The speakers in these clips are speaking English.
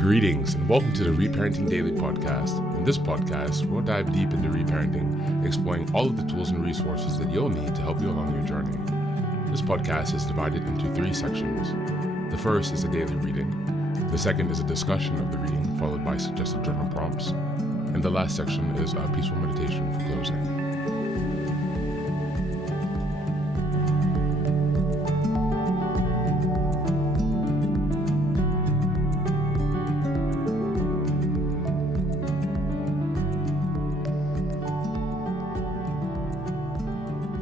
Greetings and welcome to the Reparenting Daily podcast. In this podcast, we'll dive deep into reparenting, exploring all of the tools and resources that you'll need to help you along your journey. This podcast is divided into 3 sections. The first is a daily reading. The second is a discussion of the reading, followed by suggested journal prompts. And the last section is a peaceful meditation for closing.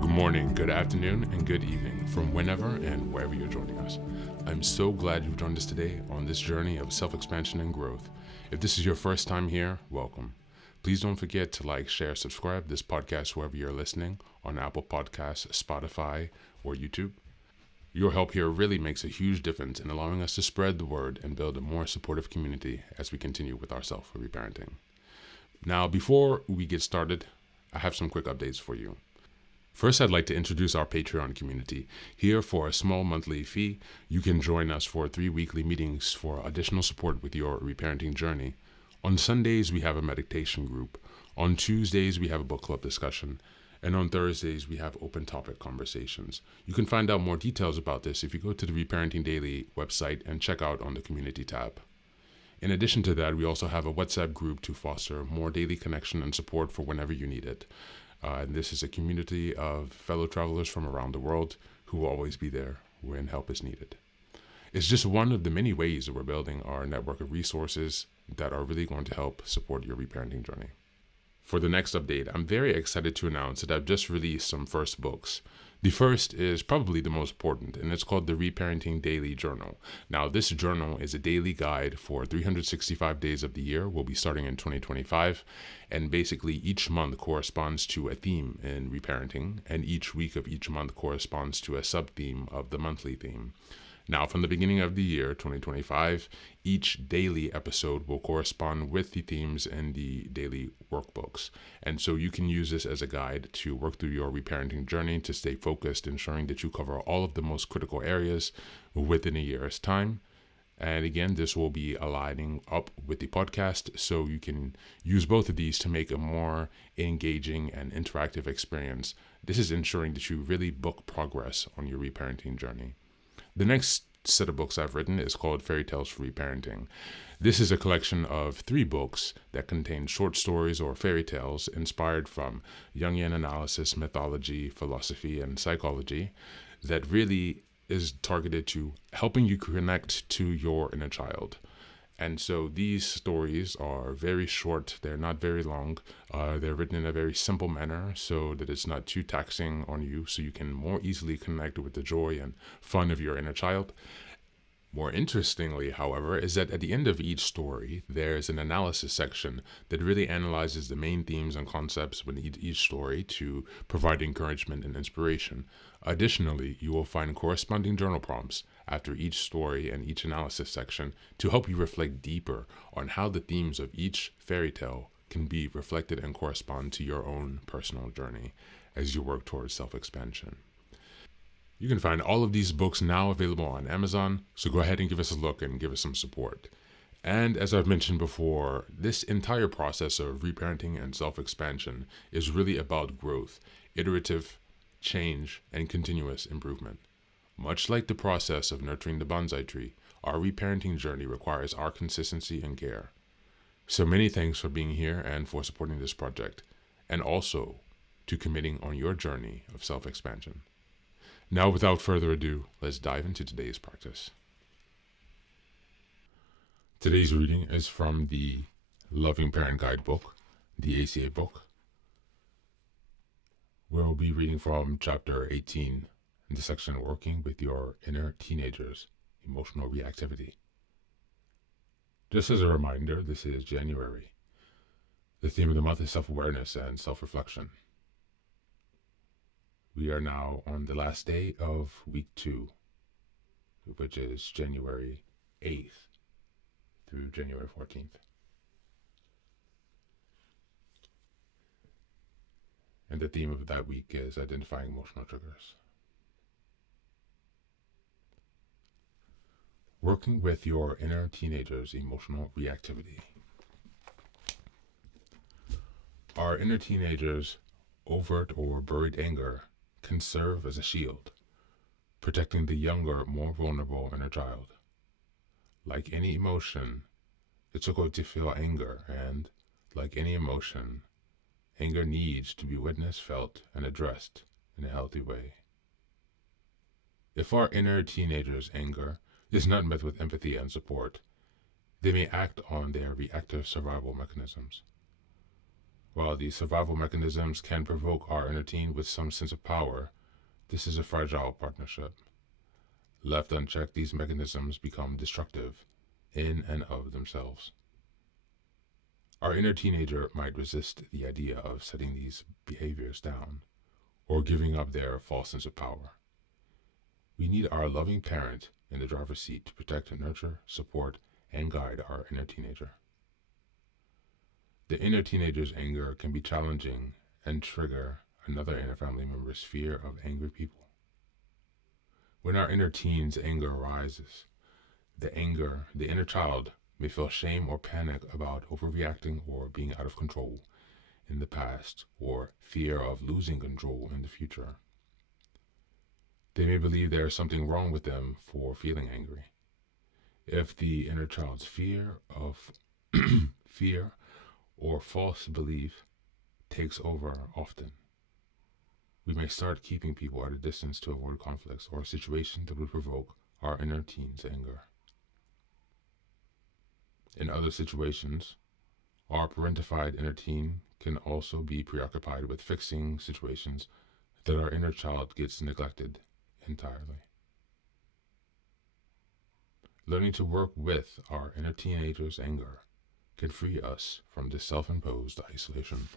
Good morning, good afternoon, and good evening from whenever and wherever you're joining us. I'm so glad you've joined us today on this journey of self-expansion and growth. If this is your first time here, welcome. Please don't forget to like, share, subscribe this podcast wherever you're listening, on Apple Podcasts, Spotify, or YouTube. Your help here really makes a huge difference in allowing us to spread the word and build a more supportive community as we continue with our self-reparenting. Now, before we get started, I have some quick updates for you. First, I'd like to introduce our Patreon community. Here, for a small monthly fee, you can join us for 3 weekly meetings for additional support with your reparenting journey. On Sundays, we have a meditation group. On Tuesdays, we have a book club discussion. And on Thursdays, we have open topic conversations. You can find out more details about this if you go to the Reparenting Daily website and check out on the community tab. In addition to that, we also have a WhatsApp group to foster more daily connection and support for whenever you need it. And this is a community of fellow travelers from around the world who will always be there when help is needed. It's just one of the many ways that we're building our network of resources that are really going to help support your reparenting journey. For the next update, I'm very excited to announce that I've just released some first books. The first is probably the most important, and it's called the Reparenting Daily Journal. Now, this journal is a daily guide for 365 days of the year. We'll be starting in 2025, and basically each month corresponds to a theme in reparenting, and each week of each month corresponds to a sub-theme of the monthly theme. Now, from the beginning of the year, 2025, each daily episode will correspond with the themes in the daily workbooks. And so you can use this as a guide to work through your reparenting journey to stay focused, ensuring that you cover all of the most critical areas within a year's time. And again, this will be aligning up with the podcast, so you can use both of these to make a more engaging and interactive experience. This is ensuring that you really book progress on your reparenting journey. The next set of books I've written is called Fairy Tales for Reparenting. This is a collection of 3 books that contain short stories or fairy tales inspired from Jungian analysis, mythology, philosophy, and psychology that really is targeted to helping you connect to your inner child. And so these stories are very short. They're not very long. They're written in a very simple manner so that it's not too taxing on you, so you can more easily connect with the joy and fun of your inner child. More interestingly, however, is that at the end of each story, there's an analysis section that really analyzes the main themes and concepts within each story to provide encouragement and inspiration. Additionally, you will find corresponding journal prompts after each story and each analysis section to help you reflect deeper on how the themes of each fairy tale can be reflected and correspond to your own personal journey as you work towards self-expansion. You can find all of these books now available on Amazon, so go ahead and give us a look and give us some support. And as I've mentioned before, this entire process of reparenting and self-expansion is really about growth, iterative change, and continuous improvement. Much like the process of nurturing the bonsai tree, our reparenting journey requires our consistency and care. So many thanks for being here and for supporting this project, and also to committing on your journey of self-expansion. Now, without further ado, let's dive into today's practice. Today's reading is from the Loving Parent Guidebook, the ACA book. We'll be reading from chapter 18 in the section Working with Your Inner Teenagers, Emotional Reactivity. Just as a reminder, this is January. The theme of the month is self-awareness and self-reflection. We are now on the last day of week 2, which is January 8th through January 14th. And the theme of that week is identifying emotional triggers. Working with your inner teenager's emotional reactivity. Our inner teenager's overt or buried anger can serve as a shield, protecting the younger, more vulnerable inner child. Like any emotion, it's okay to feel anger, and like any emotion, anger needs to be witnessed, felt, and addressed in a healthy way. If our inner teenager's anger is not met with empathy and support, they may act on their reactive survival mechanisms. While these survival mechanisms can provoke our inner teen with some sense of power, this is a fragile partnership. Left unchecked, these mechanisms become destructive in and of themselves. Our inner teenager might resist the idea of setting these behaviors down or giving up their false sense of power. We need our loving parent in the driver's seat to protect, nurture, support, and guide our inner teenager. The inner teenager's anger can be challenging and trigger another inner family member's fear of angry people. When our inner teen's anger arises, the inner child may feel shame or panic about overreacting or being out of control in the past, or fear of losing control in the future. They may believe there is something wrong with them for feeling angry. If the inner child's fear or false belief takes over often, we may start keeping people at a distance to avoid conflicts or situations that would provoke our inner teen's anger. In other situations, our parentified inner teen can also be preoccupied with fixing situations that our inner child gets neglected entirely. Learning to work with our inner teenager's anger can free us from this self-imposed isolation.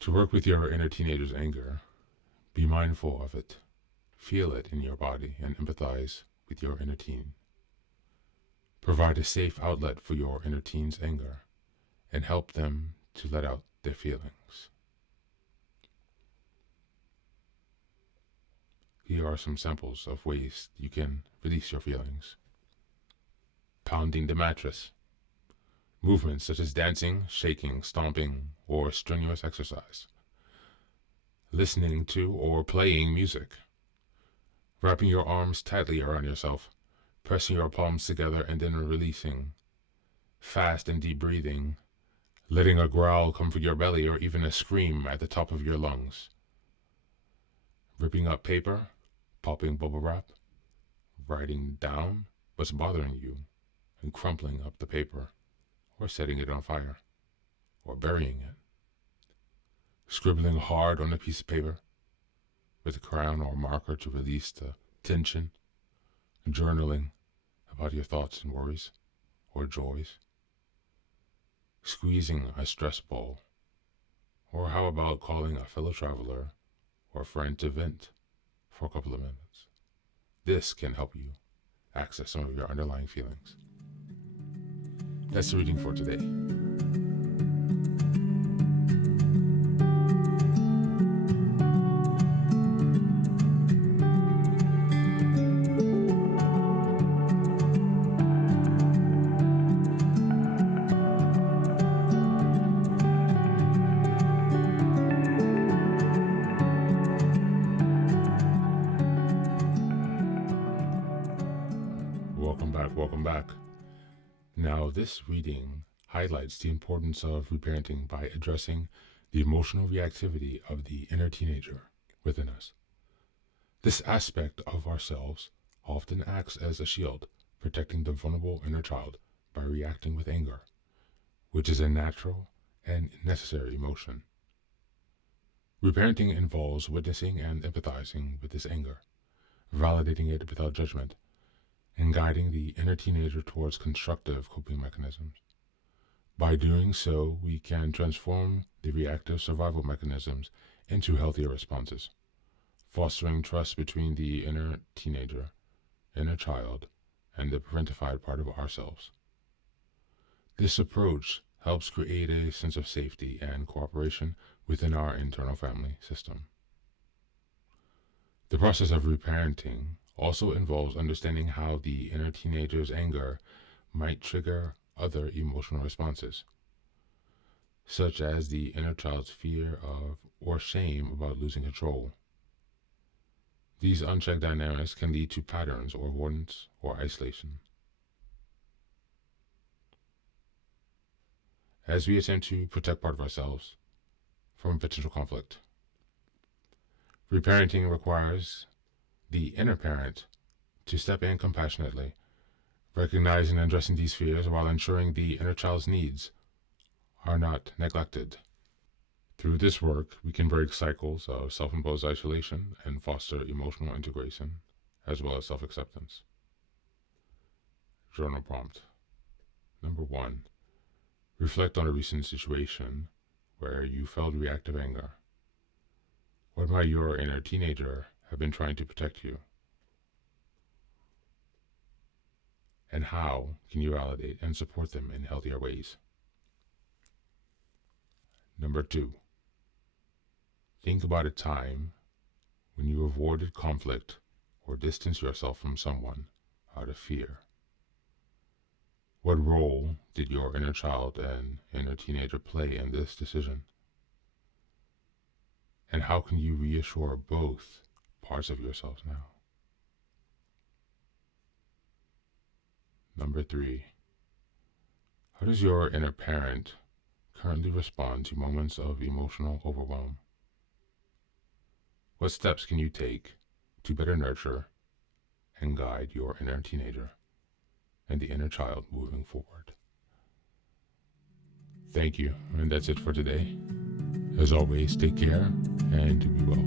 To work with your inner teenager's anger, be mindful of it, feel it in your body, and empathize with your inner teen. Provide a safe outlet for your inner teen's anger and help them to let out their feelings. Here are some samples of ways you can release your feelings. Pounding the mattress. Movements such as dancing, shaking, stomping, or strenuous exercise. Listening to or playing music. Wrapping your arms tightly around yourself, pressing your palms together and then releasing. Fast and deep breathing. Letting a growl come from your belly or even a scream at the top of your lungs. Ripping up paper, popping bubble wrap, writing down what's bothering you and crumpling up the paper, or setting it on fire, or burying it. Scribbling hard on a piece of paper with a crayon or marker to release the tension. Journaling about your thoughts and worries or joys. Squeezing a stress ball. Or how about calling a fellow traveler or friend to vent for a couple of minutes. This can help you access some of your underlying feelings. That's the reading for today. Welcome back. Now, this reading highlights the importance of reparenting by addressing the emotional reactivity of the inner teenager within us. This aspect of ourselves often acts as a shield, protecting the vulnerable inner child by reacting with anger, which is a natural and necessary emotion. Reparenting involves witnessing and empathizing with this anger, validating it without judgment, and guiding the inner teenager towards constructive coping mechanisms. By doing so, we can transform the reactive survival mechanisms into healthier responses, fostering trust between the inner teenager, inner child, and the parentified part of ourselves. This approach helps create a sense of safety and cooperation within our internal family system. The process of reparenting also involves understanding how the inner teenager's anger might trigger other emotional responses, such as the inner child's fear of or shame about losing control. These unchecked dynamics can lead to patterns or avoidance or isolation. As we attempt to protect part of ourselves from potential conflict, reparenting requires the inner parent to step in compassionately, recognizing and addressing these fears while ensuring the inner child's needs are not neglected. Through this work, we can break cycles of self-imposed isolation and foster emotional integration, as well as self-acceptance. Journal prompt. Number 1. Reflect on a recent situation where you felt reactive anger. What might your inner teenager have been trying to protect you? And how can you validate and support them in healthier ways? Number 2. Think about a time when you avoided conflict or distanced yourself from someone out of fear. What role did your inner child and inner teenager play in this decision? And how can you reassure both parts of yourselves now? Number 3. How does your inner parent currently respond to moments of emotional overwhelm? What steps can you take to better nurture and guide your inner teenager and the inner child moving forward? Thank you, and that's it for today. As always, take care and be well.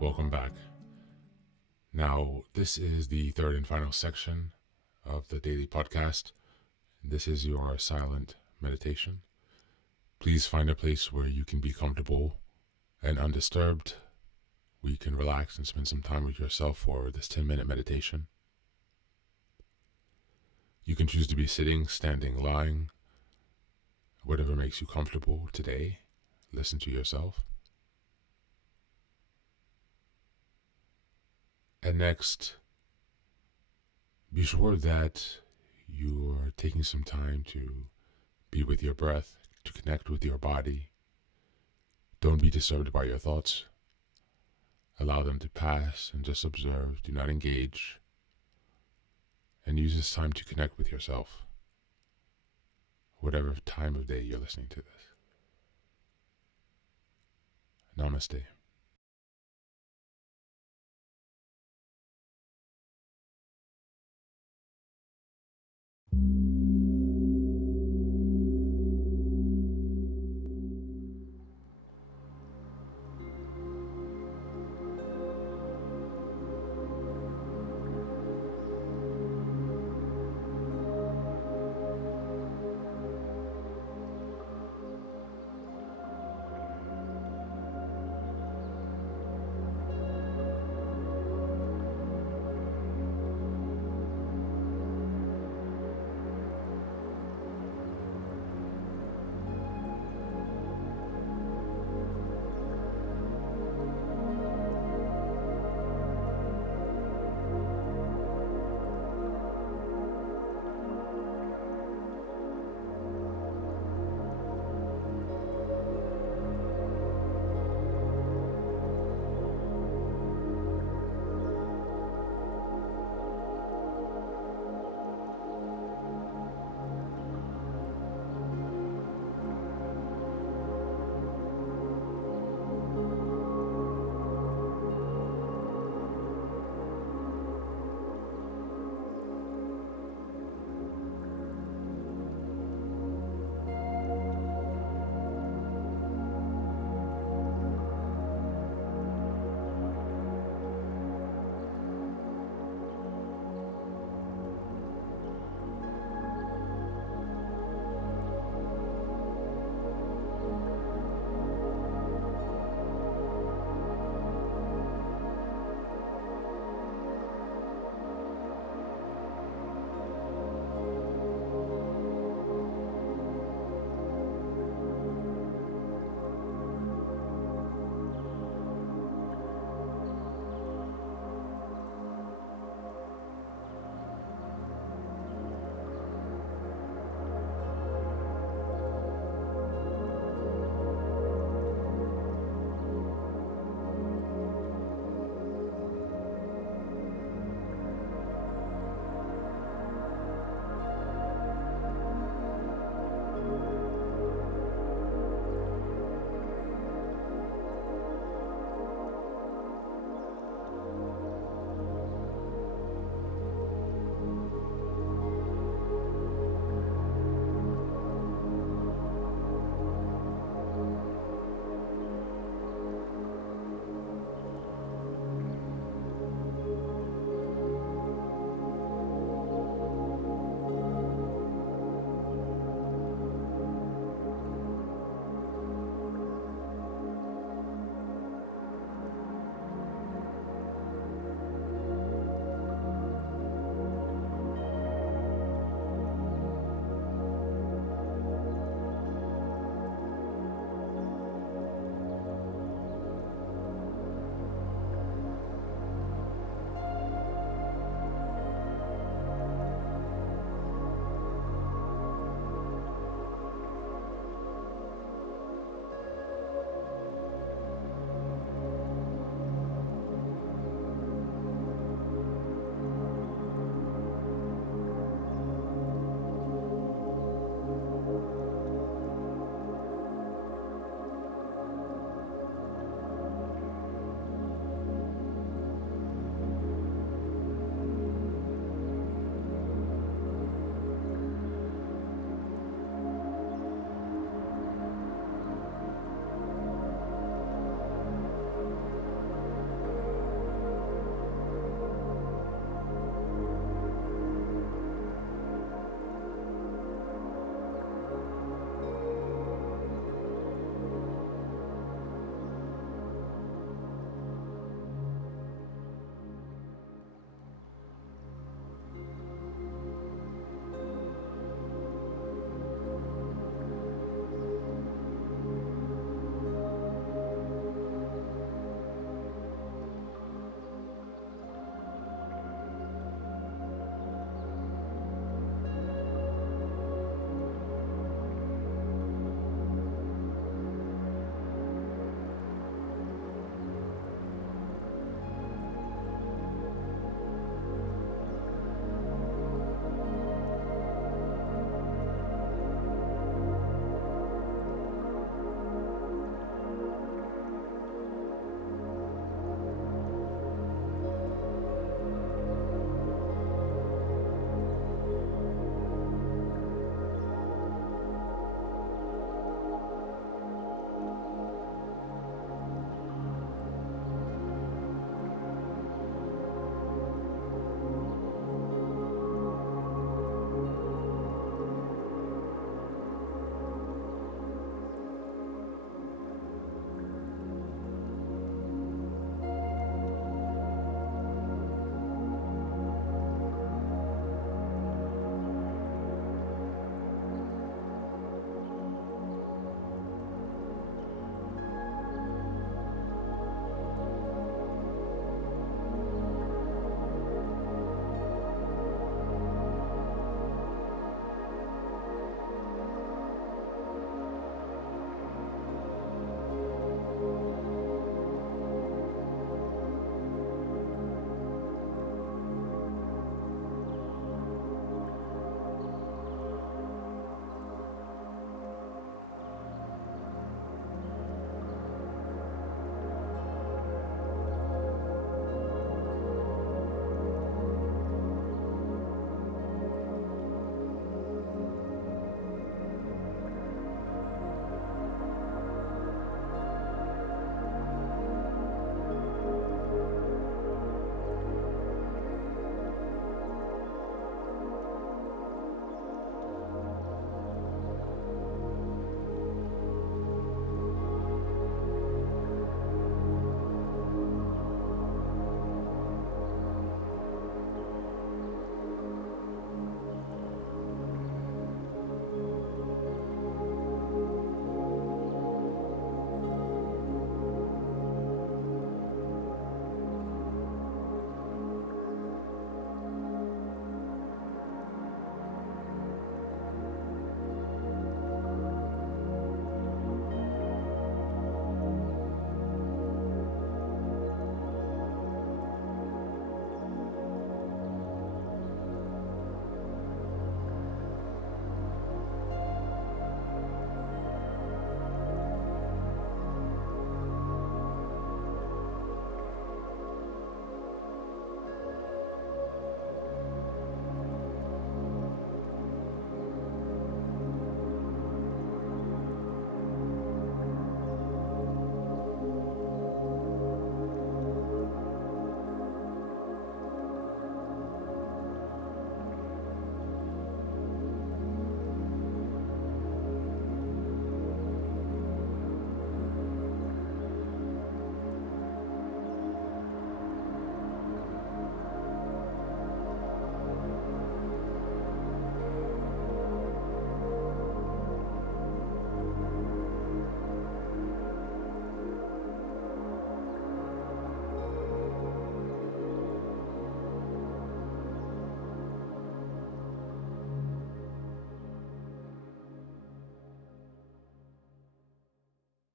Welcome back. Now, this is the third and final section of the daily podcast. This is your silent meditation. Please find a place where you can be comfortable and undisturbed, where you can relax and spend some time with yourself for this 10-minute meditation. You can choose to be sitting, standing, lying, whatever makes you comfortable today. Listen to yourself. And next, be sure that you're taking some time to be with your breath, to connect with your body. Don't be disturbed by your thoughts. Allow them to pass and just observe. Do not engage. And use this time to connect with yourself, whatever time of day you're listening to this. Namaste.